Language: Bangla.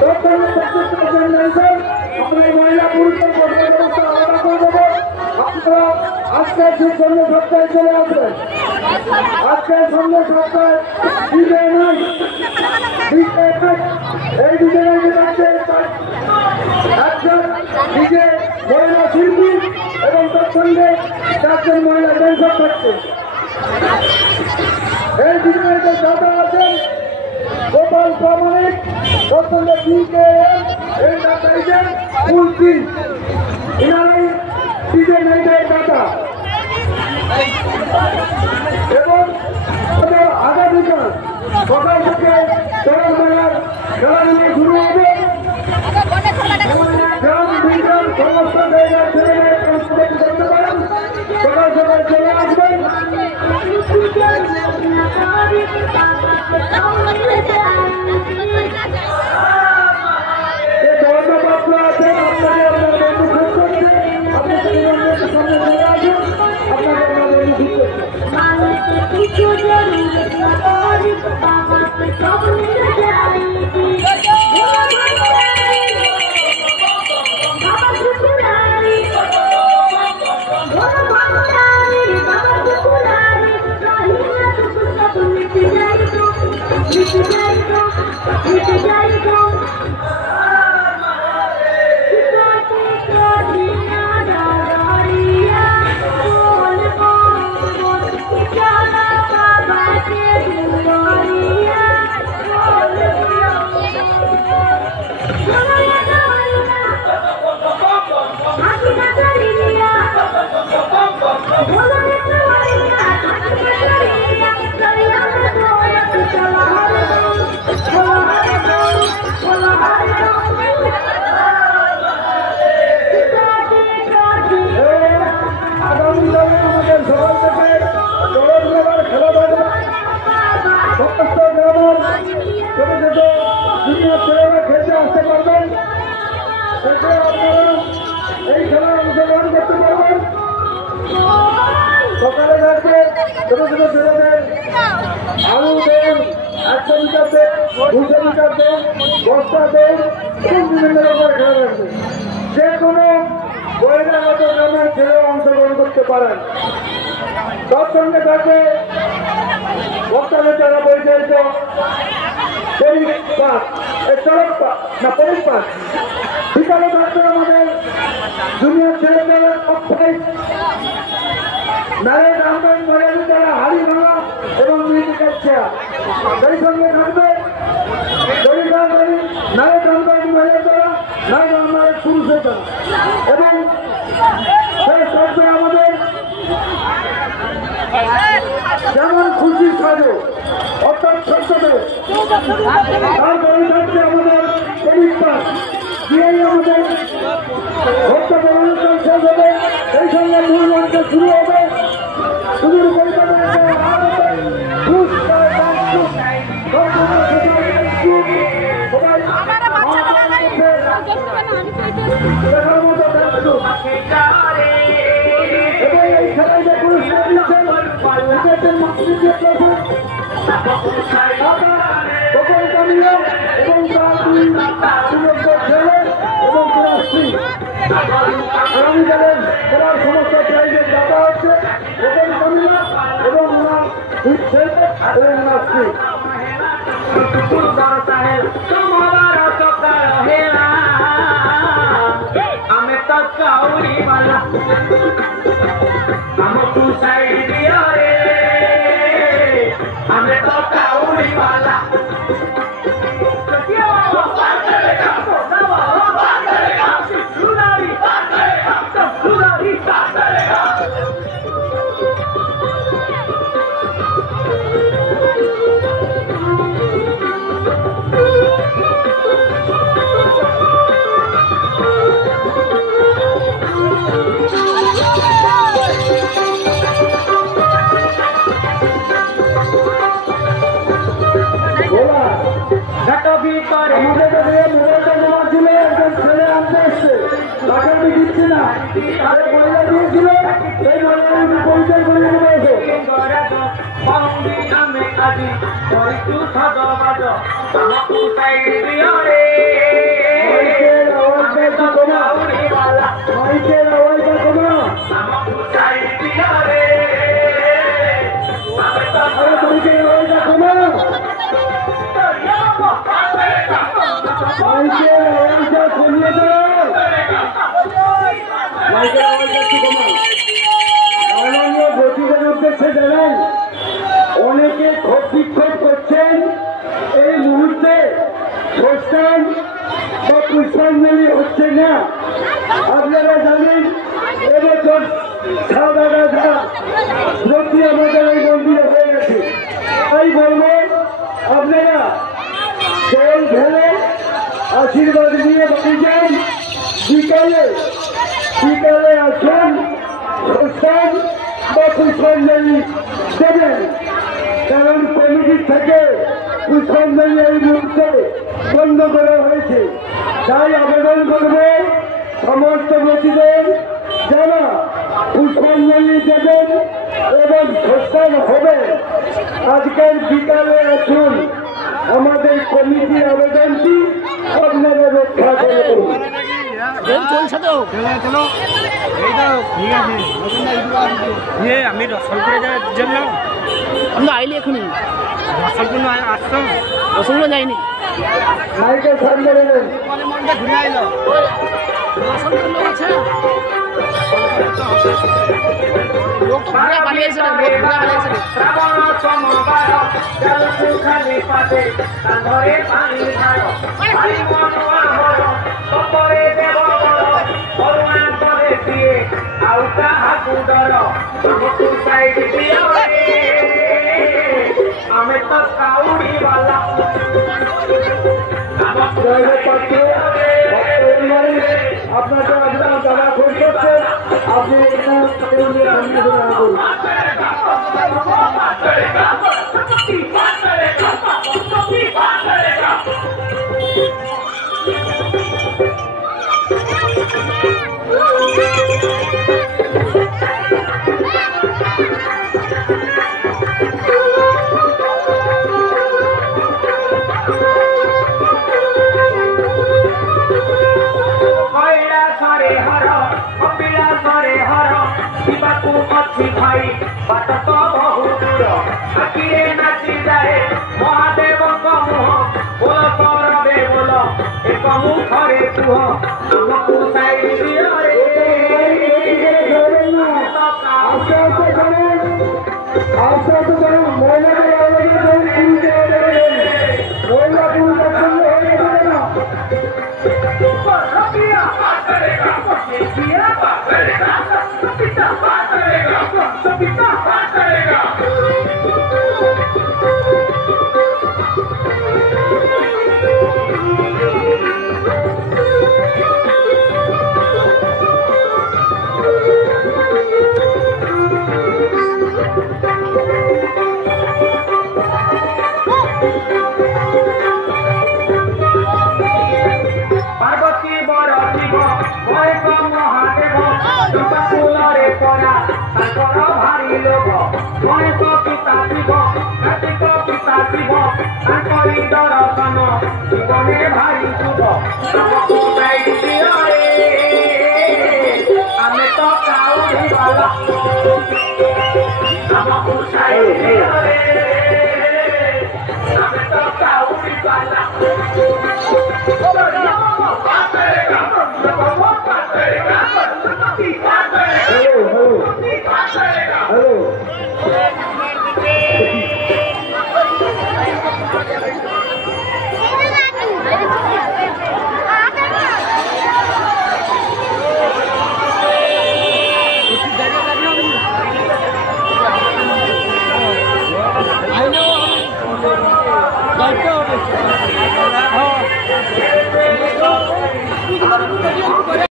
আমরা এই মহিলা পুরুষের ব্যবস্থা আলাদা করে দেবো। আপনারা আজকের ঠিক সন্ধ্যে সপ্তাহে চলে আসবেন। আজকের সন্ধ্যে সপ্তাহে ডিজে নাই, এই ডিজে একজন ডিজে মহিলা শিল্পী এবং তার সঙ্গে 4 জন মহিলা ড্যান্সার থাকছে। এই ডিজে দাদা আছেন গোপাল প্রামাণিক, তার সঙ্গে BKM, এই দাদা ফুল সিং, এনারাই ডিজে নাইটের দাদা। এবং আগামীকাল সকাল থেকে তরুণ মেলার খেলাধুলা শুরু হবে। সমস্ত জায়গায় ছেলেমেয়ে প্রস্তুতি করতে পারেন, সকাল সকাল চলে আসবেন। এই খেলায় অংশগ্রহণ করতে পারবেন। সকালে থাকবে ছোট ছোট ছেলেদের আলু দেন, 100 মিটার দেন, 200 মিটার দেন, বস্তা দেন এবং বিভিন্ন রকমের খেলা থাকবে। যে কোনো বহিরাগত গ্রামের ছেলেও অংশগ্রহণ করতে পারেন। তার সঙ্গে থাকবে বক্তাদের দ্বারা পরিচালিত বিকালে থাকবে আমাদের জুনিয়র ছেলেদের নারী রামবান মরিয়াদি দ্বারা হাড়ি ভাঙা এবং মিউজিক্যাল চেয়ার। সেই সঙ্গে থাকবে নারী রামবান মহিলার দ্বারা নারী রামবানের পুরুষের দ্বারা এবং শেষ থাকবে আমাদের যেমন খুশি সাজো অর্থাৎ সত্যদের। তারপরে থাকছে আমাদের পরিষ্কার দিয়েই আমাদের ভোক্তা অনুষ্ঠান শেষ হবে। সেই সঙ্গে মূল মঞ্চ শুরু হবে। সুদূর এই খেলায় যে পুরস্কার দিচ্ছেন এবং তার 2 সুযোগ্য ছেলে এবং তার স্ত্রী আগামীকালের খেলার সমস্ত প্রাইজের দাতা হচ্ছে গোপন কমিলা এবং ওনার 2 ছেলে এবং ওনার স্ত্রী। আমি তো কাউরি মালা আমি তু সাইড দিয়া রে আমি তো কাউরি মালা আমি আজি তু সদবাদ আমাকু সাইড দিয়া রে প্রতিবাদের উদ্দেশ্যে জানান অনেকে ক্ষোভ বিক্ষোভ করছেন এই মুহূর্তে স্থান বা পুষ্পাঞ্জলি হচ্ছে না। আপনারা জানেন এবছর সাদা গাছা প্রতি আমাদের এই মন্দিরে হয়ে গেছে। তাই বলবো আপনারা জল ঢেলে আশীর্বাদ নিয়ে বাড়ি যান। বিকালে আসুন স্থান বা পুষ্পাঞ্জলি দেবেন, কারণ কমিটির থেকে পুষ্পাঞ্জলি এই মুহূর্তে বন্ধ করা হয়েছে। তাই আবেদন করবে সমস্ত ব্যক্তিদের যারা পুষ্পাঞ্জলি দেবেন এবং স্থান হবে আজকের বিকালে আসুন। আমাদের কমিটির আবেদনটি আপনারা রক্ষা করুন। আমি রসলপুরে যাওয়ার জন্য আমরা আইলি এখনই রসলপুর আসতাম, রসলপুর যাইনি মাইকের সামনে নেবেন ঘুরে আইলো রসলপুর আছে লোক ঘুরে পালিয়েছে শ্রাবণ সোমবার জল সুখানি পাতে কাঁধরে পানি ধার হরি মনোয়া হর কপরে দেব করুণা করে দিয়ে আউ কাহাকু ডর আমকু সাইড দিও আমি তো কাউড়ি বালা আপনাকে আপনার যারা খোঁজ করছেন আপনি ভাই বাট তো বহু দূর আখিরে নাচি যায় মহাদেব মুহ বল করবে বল এক মুখরে কুহ আমকু সাইড দিও রে পার্বতী বড় শিব বয়স মহাদেব ফুলরে পড়া তাঁকর ভারি লোভ গণেশ পিতা শিব কার্তিক পিতা শিব তাঁকরি দর্শন জীবনে ভারি শুভ আমকু সাইড দিও রে আমি তো কাউরি বালা আমকু সাইড দিও রে আমি তো কাউরি বালা